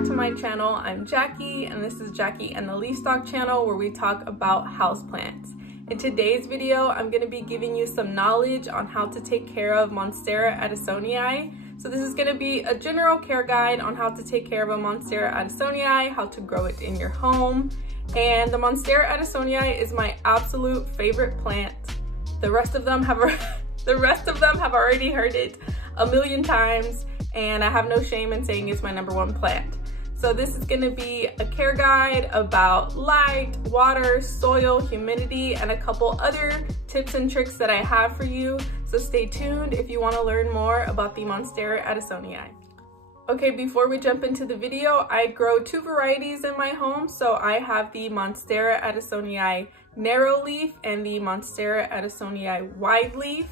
back to my channel. I'm Jackie and this is Jackie and the Leaf Stock channel, where we talk about houseplants. In today's video, I'm going to be giving you some knowledge on how to take care of Monstera Adansonii. So this is going to be a general care guide on how to take care of a Monstera Adansonii, how to grow it in your home. And the Monstera Adansonii is my absolute favorite plant. The rest of them have already heard it a million times, and I have no shame in saying it's my #1 plant. So this is going to be a care guide about light, water, soil, humidity, and a couple other tips and tricks that I have for you. So stay tuned if you want to learn more about the Monstera Adansonii. Okay, before we jump into the video, I grow 2 varieties in my home. So I have the Monstera Adansonii narrow leaf and the Monstera Adansonii wide leaf.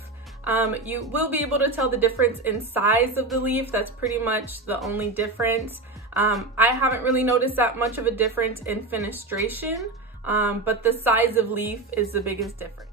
You will be able to tell the difference in size of the leaf. That's pretty much the only difference. I haven't really noticed that much of a difference in fenestration, but the size of leaf is the biggest difference.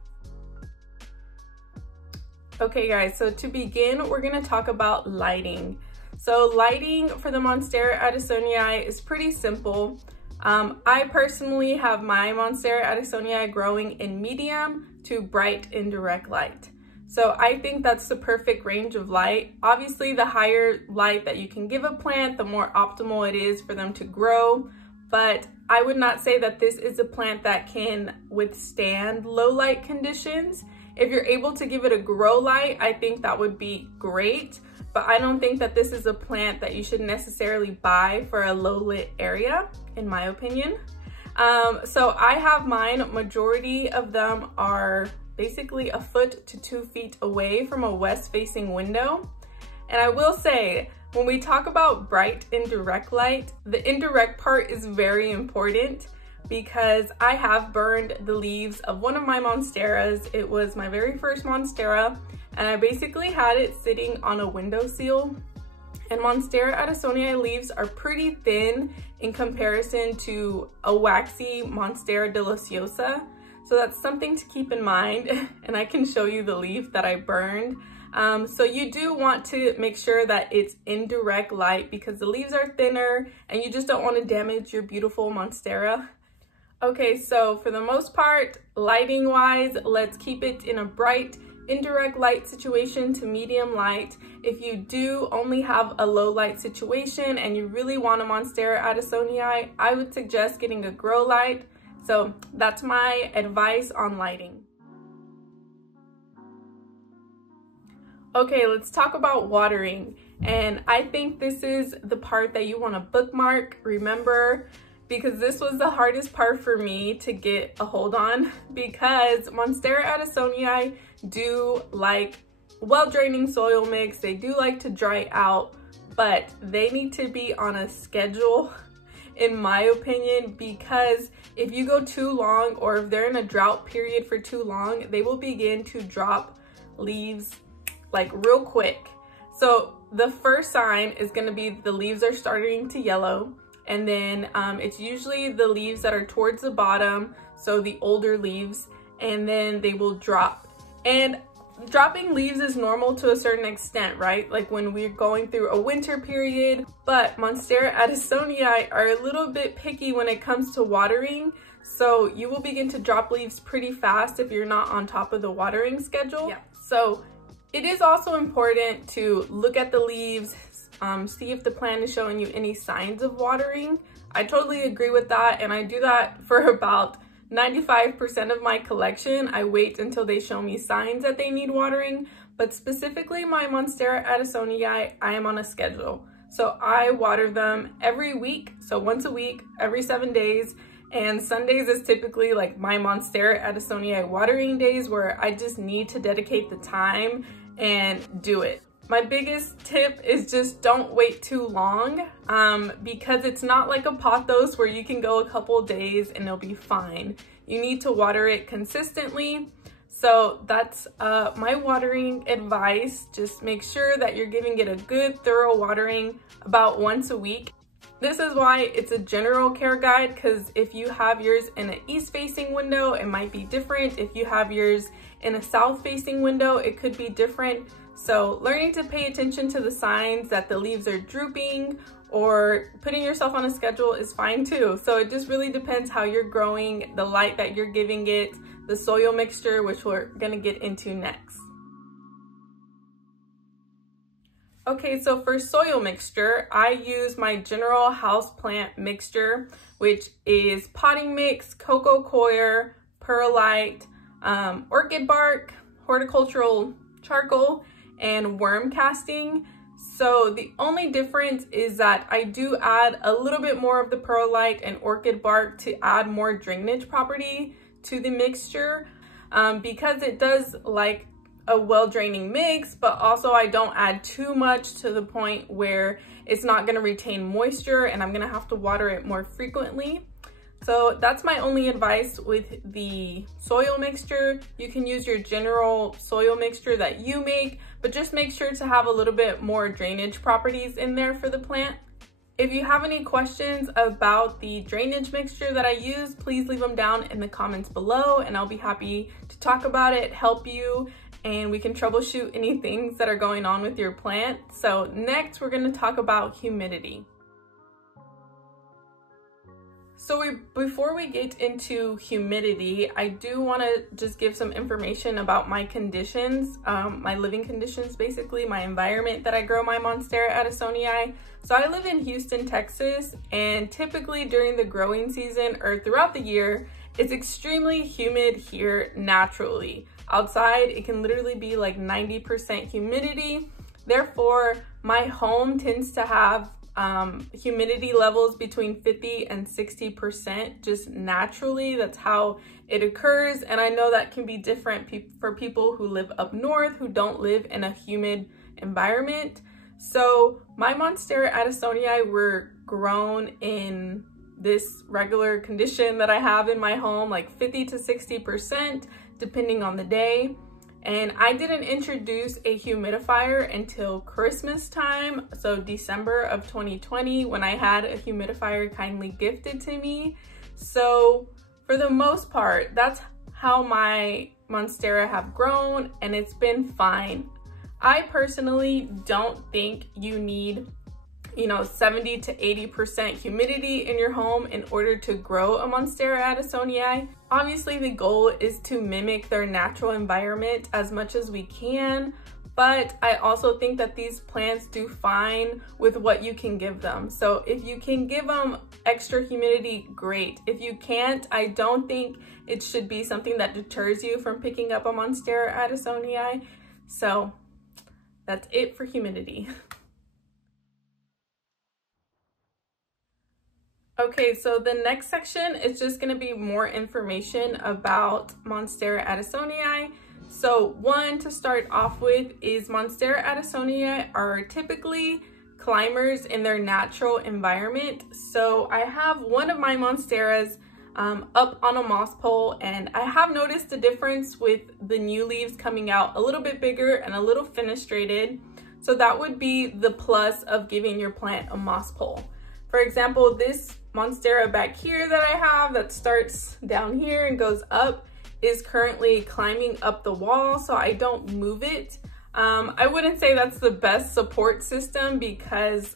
Okay guys, so to begin, we're gonna talk about lighting. So lighting for the Monstera Adansonii is pretty simple. I personally have my Monstera Adansonii growing in medium to bright indirect light. So I think that's the perfect range of light. Obviously, the higher light that you can give a plant, the more optimal it is for them to grow. But I would not say that this is a plant that can withstand low light conditions. If you're able to give it a grow light, I think that would be great. But I don't think that this is a plant that you should necessarily buy for a low lit area, in my opinion. So I have mine, majority of them are basically 1 foot to 2 feet away from a west facing window. And I will say, when we talk about bright indirect light, the indirect part is very important, because I have burned the leaves of one of my Monsteras. It was my very first Monstera, and I basically had it sitting on a windowsill. And Monstera Adansonii leaves are pretty thin in comparison to a waxy Monstera deliciosa. So that's something to keep in mind, and I can show you the leaf that I burned. So you do want to make sure that it's indirect light, because the leaves are thinner and you just don't want to damage your beautiful Monstera. Okay, so for the most part, lighting wise, let's keep it in a bright indirect light situation to medium light. If you do only have a low light situation and you really want a Monstera Adansonii, I would suggest getting a grow light. So that's my advice on lighting. Okay, let's talk about watering. And I think this is the part that you want to bookmark, remember, because this was the hardest part for me to get a hold on, because Monstera Adansonii do like well-draining soil mix. They do like to dry out, but they need to be on a schedule, in my opinion, because if you go too long, or if they're in a drought period for too long, they will begin to drop leaves like real quick. So the first sign is going to be the leaves are starting to yellow, and then it's usually the leaves that are towards the bottom, so the older leaves, and then they will drop. And dropping leaves is normal to a certain extent, right? Like when we're going through a winter period, but Monstera Adansonii are a little bit picky when it comes to watering. So you will begin to drop leaves pretty fast if you're not on top of the watering schedule. Yeah. So it is also important to look at the leaves, see if the plant is showing you any signs of watering. I totally agree with that, and I do that for about 95% of my collection. I wait until they show me signs that they need watering, but specifically my Monstera Adansonii, I am on a schedule. So I water them every week, so once a week, every 7 days, and Sundays is typically like my Monstera Adansonii watering days, where I just need to dedicate the time and do it. My biggest tip is just don't wait too long, because it's not like a pothos where you can go a couple days and it'll be fine. You need to water it consistently. So that's my watering advice. Just make sure that you're giving it a good thorough watering about once a week. This is why it's a general care guide, because if you have yours in an east facing window, it might be different. If you have yours in a south facing window, it could be different. So learning to pay attention to the signs that the leaves are drooping or putting yourself on a schedule is fine too. So it just really depends how you're growing, the light that you're giving it, the soil mixture, which we're gonna get into next. Okay, so for soil mixture, I use my general houseplant mixture, which is potting mix, cocoa coir, perlite, orchid bark, horticultural charcoal, and worm casting. So the only difference is that I do add a little bit more of the perlite and orchid bark to add more drainage property to the mixture, because it does like a well-draining mix, but also I don't add too much to the point where it's not gonna retain moisture and I'm gonna have to water it more frequently. So that's my only advice with the soil mixture. You can use your general soil mixture that you make, but just make sure to have a little bit more drainage properties in there for the plant. If you have any questions about the drainage mixture that I use, please leave them down in the comments below and I'll be happy to talk about it, help you, and we can troubleshoot any things that are going on with your plant. So next we're gonna talk about humidity. So before we get into humidity, I do wanna just give some information about my conditions, my living conditions, basically, my environment that I grow my Monstera Adansonii. So I live in Houston, Texas, and typically during the growing season or throughout the year, it's extremely humid here naturally. Outside, it can literally be like 90% humidity. Therefore, my home tends to have humidity levels between 50 and 60% just naturally. That's how it occurs. And I know that can be different for people who live up north, who don't live in a humid environment. So my Monstera Adansonii were grown in this regular condition that I have in my home, like 50 to 60%, depending on the day. And I didn't introduce a humidifier until Christmas time, so December of 2020, when I had a humidifier kindly gifted to me. So for the most part, that's how my Monstera have grown, and it's been fine. I personally don't think you need 70 to 80% humidity in your home in order to grow a Monstera Adansonii. Obviously, the goal is to mimic their natural environment as much as we can, but I also think that these plants do fine with what you can give them. So if you can give them extra humidity, great. If you can't, I don't think it should be something that deters you from picking up a Monstera Adansonii. So that's it for humidity. Okay, so the next section is just going to be more information about Monstera Adansonii. So one to start off with is Monstera Adansonii are typically climbers in their natural environment. So I have one of my Monsteras up on a moss pole, and I have noticed a difference with the new leaves coming out a little bit bigger and a little fenestrated. So that would be the plus of giving your plant a moss pole. For example, this Monstera back here that I have that starts down here and goes up is currently climbing up the wall, so I don't move it. I wouldn't say that's the best support system because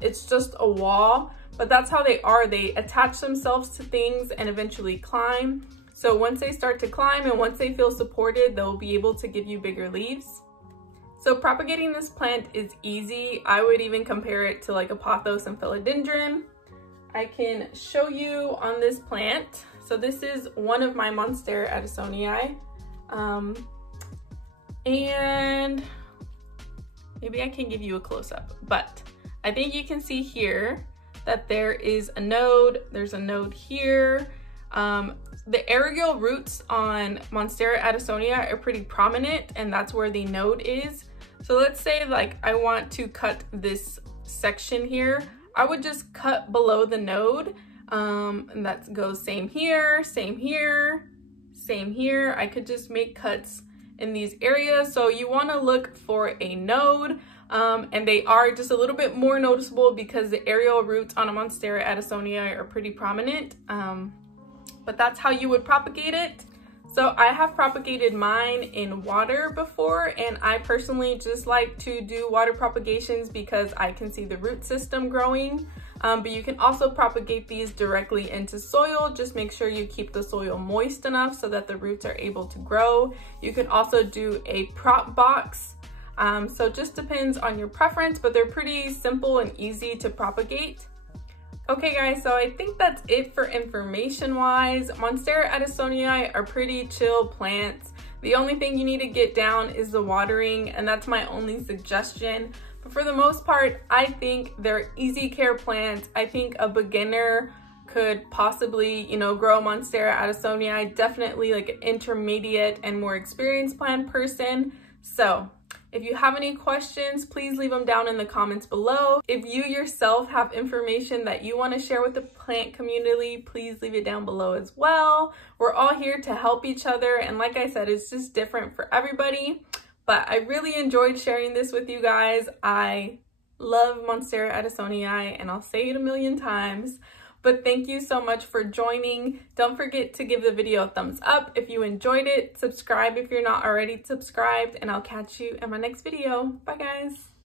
it's just a wall, but that's how they are. They attach themselves to things and eventually climb. So once they start to climb and once they feel supported, they'll be able to give you bigger leaves. So propagating this plant is easy. I would even compare it to like a pothos and philodendron. I can show you on this plant. So this is one of my Monstera Adansonii. And maybe I can give you a close-up, but I think you can see here that there is a node. There's a node here. The aerial roots on Monstera Adansonii are pretty prominent, and that's where the node is. So let's say like I want to cut this section here. I would just cut below the node, and that goes same here, same here, same here. I could just make cuts in these areas. So you want to look for a node, and they are just a little bit more noticeable because the aerial roots on a Monstera Adansonii are pretty prominent. But that's how you would propagate it. So I have propagated mine in water before, and I personally just like to do water propagations because I can see the root system growing. But you can also propagate these directly into soil. Just make sure you keep the soil moist enough so that the roots are able to grow. You can also do a prop box. So it just depends on your preference, but they're pretty simple and easy to propagate. Okay guys, so I think that's it for information wise. Monstera Adansonii are pretty chill plants. The only thing you need to get down is the watering, and that's my only suggestion. But for the most part, I think they're easy care plants. I think a beginner could possibly, grow Monstera Adansonii, definitely like an intermediate and more experienced plant person. So if you have any questions, please leave them down in the comments below. If you yourself have information that you want to share with the plant community, please leave it down below as well. We're all here to help each other, and like I said, it's just different for everybody. But I really enjoyed sharing this with you guys. I love Monstera Adansonii, and I'll say it a million times. But thank you so much for joining. Don't forget to give the video a thumbs up if you enjoyed it. Subscribe if you're not already subscribed, and I'll catch you in my next video. Bye guys.